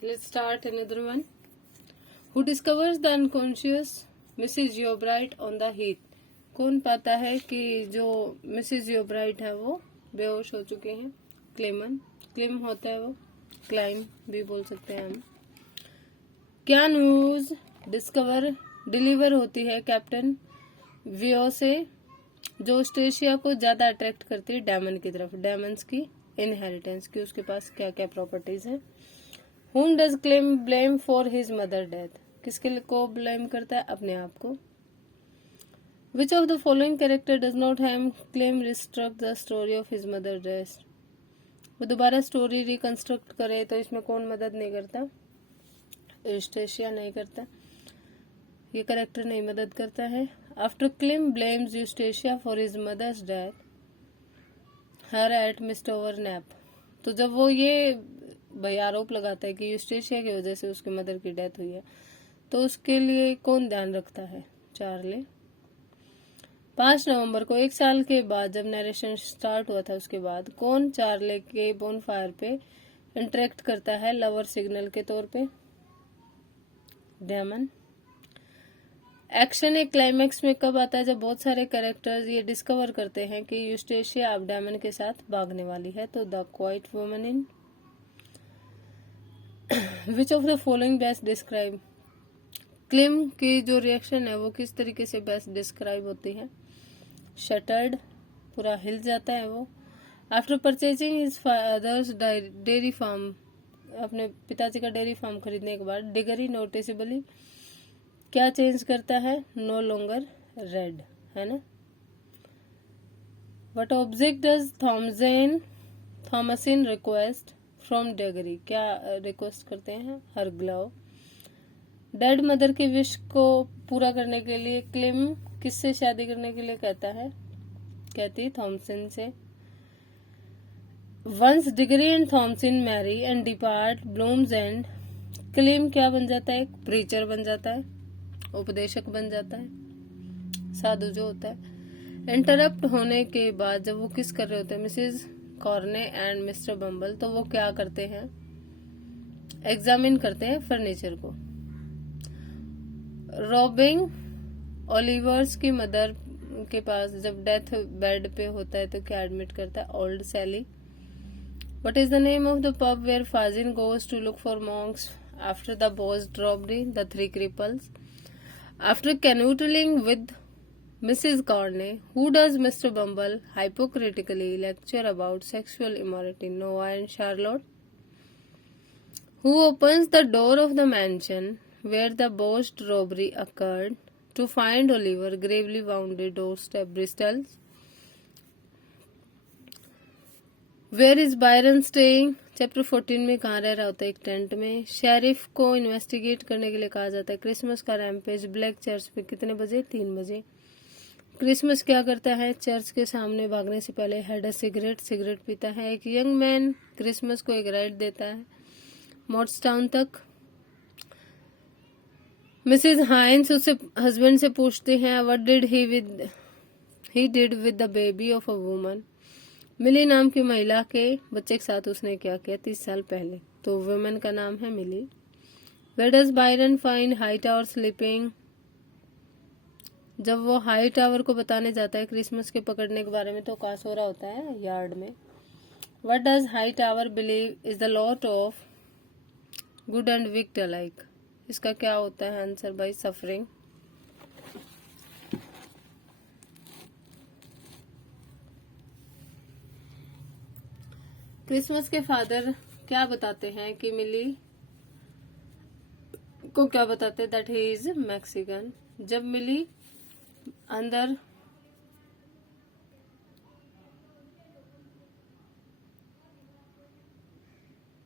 Let's start another one. Who discovers the unconscious Mrs. Yobright on the heath? कौन पाता है कि जो मिसेज योब्राइट है वो बेहोश हो चुके हैं? क्लिम होता है वो, क्लाइम भी बोल सकते हैं हम। क्या न्यूज डिलीवर होती है कैप्टन वियो से जो स्टेशिया को ज्यादा अट्रैक्ट करती है डेमन की तरफ? डेमन्स की इनहेरिटेंस की, उसके पास क्या क्या प्रॉपर्टीज हैं। Whom does Clem blame for his mother death? किसके को ब्लेम करता है? अपने आप को। Which of the following character does not have Clem reconstruct the story of his mother death? वो दोबारा स्टोरी रिकंस्ट्रक्ट करे तो इसमें कौन मदद नहीं करता? यूस्टेशिया नहीं करता, ये कैरेक्टर नहीं मदद करता है। After Clem blames Eustacia for his mother's death, her at Mistover nap, तो जब वो ये भाई आरोप लगाता है कि यूस्टेशिया की वजह से उसकी मदर की डेथ हुई है, तो उसके लिए कौन ध्यान रखता है? चार्ले। 5 नवंबर को 1 साल के बाद जब नरेशन स्टार्ट हुआ था, उसके बाद कौन चार्ले के बोनफायर पे इंटरेक्ट करता है लवर सिग्नल के तौर पे? डेमन। एक्शन एक क्लाइमैक्स में कब आता है? जब बहुत सारे कैरेक्टर्स ये डिस्कवर करते हैं कि यूस्टेशिया अब डेमन के साथ भागने वाली है। तो the quite woman in which of the following best describe? Climb की जो रिएक्शन है वो किस तरीके से बेस्ट डिस्क्राइब होती है? शटर्ड, पूरा हिल जाता है वो। After purchasing his father's dairy farm, अपने पिताजी का डेयरी फार्म खरीदने के बाद डिगरी नोटिसेबली क्या चेंज करता है? नो लॉन्गर रेड, है ना। What object does Thomasin request from Diggory? क्या रिक्वेस्ट करते हैं? Her glove. डेड मदर की विश को पूरा करने के लिए क्लिम किससे शादी करने के लिए कहती थॉमसिन से। Once Diggory and Thomasin marry and depart blooms end, Clym क्या बन जाता है? प्रीचर बन जाता है, उपदेशक बन जाता है, साधु जो होता है। इंटरप्ट होने के बाद जब वो किस कर रहे होते हैं, मिसेज कॉर्ने एंड मिस्टर बम्बल, तो वो क्या करते हैं? एग्जामिन करते हैं फर्नीचर को। रॉबिंग ओलिवर्स की मदर के पास जब डेथ बेड पे होता है तो क्या एडमिट करता है? Old Sally. What is the name of the pub where Fagin goes to look for Monks after the botched robbery? The Three Cripples. After canoodling with Mrs. Corney, who does Mr. Bumble hypocritically lecture about sexual immorality? Noah and Charlotte. Who opens the door of the mansion where the botched robbery occurred to find Oliver gravely wounded doorstep Bristol? Where is Byron staying? Chapter 14 में कहाँ रह रहा होता है? एक tent में। Sheriff को investigate करने के लिए कहा जाता है। क्रिसमस का रैम्पेज ब्लैक चर्च पे कितने बजे? 3 बजे। क्रिसमस क्या करता है? चर्च के सामने भागने से पहले हैड अ सिगरेट पीता है। एक यंग मैन क्रिसमस को एक राइड देता है मॉर्ट्सटाउन तक। मिसेज हाइंस उससे हस्बैंड से पूछते हैं what did he did with the baby of a woman? Millie नाम की महिला के बच्चे के साथ उसने क्या किया 30 साल पहले? तो वुमेन का नाम है Millie. Where does Byron find Hightower sleeping? जब वो हाई टावर को बताने जाता है क्रिसमस के पकड़ने के बारे में तो कहाँ सो रहा होता है? यार्ड में। What does high tower believe is the lot of good and विक्ट alike? इसका क्या होता है आंसर? By suffering. क्रिसमस के फादर क्या बताते हैं कि मिली को क्या बताते हैं? That he is Mexican. जब मिली अंदर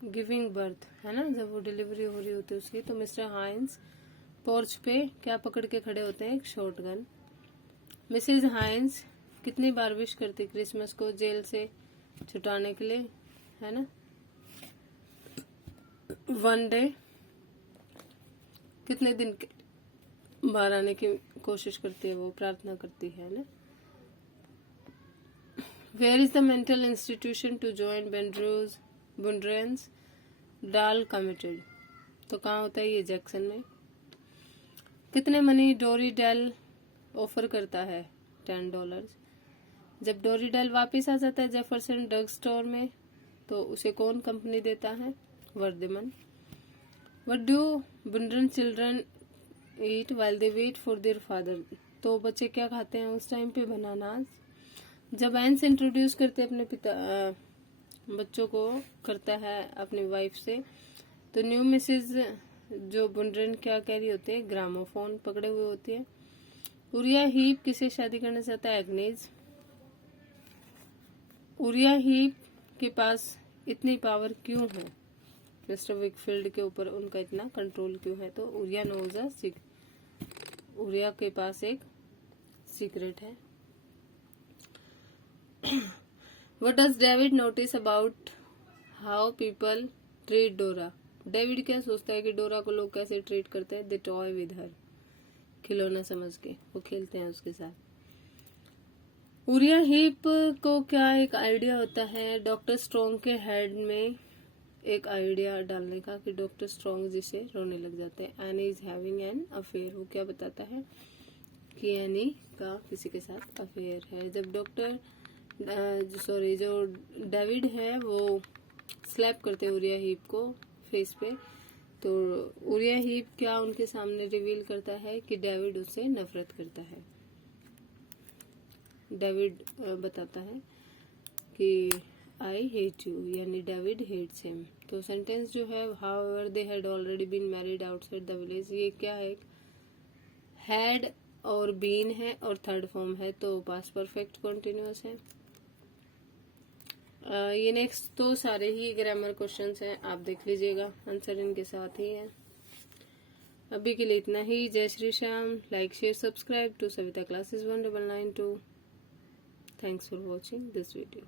गिविंग बर्थ, है ना, जब वो डिलीवरी हो रही होती है उसकी, तो मिस्टर हाइंस पोर्च पे क्या पकड़ के खड़े होते हैं? एक शॉटगन। मिसेज हाइंस कितनी बार विश करती क्रिसमस को जेल से छुटाने के लिए, है ना? 1 डे। कितने दिन के बाहर आने की कोशिश करती है वो? प्रार्थना करती है ना। Where is the mental institution to join Bundren's Darl committed? तो कहाँ होता है ये? जैक्सन में। कितने मनी डोरी डेल ऑफर करता है? $10। जब डोरी डेल वापिस आ जाता है जेफरसन ड्रग स्टोर में तो उसे कौन कंपनी देता है? Varthaman. What do Bundran children eat while they wait for their father? तो बच्चे क्या खाते हैं उस टाइम पे? बनानास। जब एंस इंट्रोड्यूस करते अपने बच्चों को करता है अपनी वाइफ से, तो न्यू मिसेज जो बुंड्रन क्या कह रही होती है? ग्रामोफोन पकड़े हुए होती है। उरिया हीप किसे शादी करना चाहता है? एग्नेज। उरिया हीप के पास इतनी पावर क्यों है? मिस्टर विकफील्ड के ऊपर उनका इतना कंट्रोल क्यों है? तो उरिया नोज अ उरिया के पास एक सीक्रेट है। What does David notice about how people treat Dora? David क्या सोचता है कि डोरा को लोग कैसे ट्रीट करते हैं? They toy with her, खिलौना समझ के वो खेलते हैं उसके साथ। उरिया हीप को क्या एक आइडिया होता है डॉक्टर स्ट्रॉन्ग के हेड में एक आइडिया डालने का कि डॉक्टर स्ट्रॉन्ग जिसे रोने लग जाते हैं। Any is having an affair. वो क्या बताता है कि एनी का किसी के साथ अफेयर है। जब जो डेविड है वो स्लैप करते हैं उरिया हीप को फेस पे, तो उरिया हीप क्या उनके सामने रिवील करता है कि डेविड उससे नफरत करता है। डेविड बताता है कि आई हेट यू, यानी डेविड हेट्स हिम। तो सेंटेंस जो है however they had already been married outside the village, ये क्या है? हैड और बीन है और थर्ड फॉर्म है, तो पास्ट परफेक्ट कॉन्टिन्यूअस है। ये नेक्स्ट तो सारे ही ग्रामर क्वेश्चंस हैं, आप देख लीजिएगा, आंसर इनके साथ ही है। अभी के लिए इतना ही। जय Shri Shyam. Like share subscribe to Savita classes 1992। Thanks for watching this video.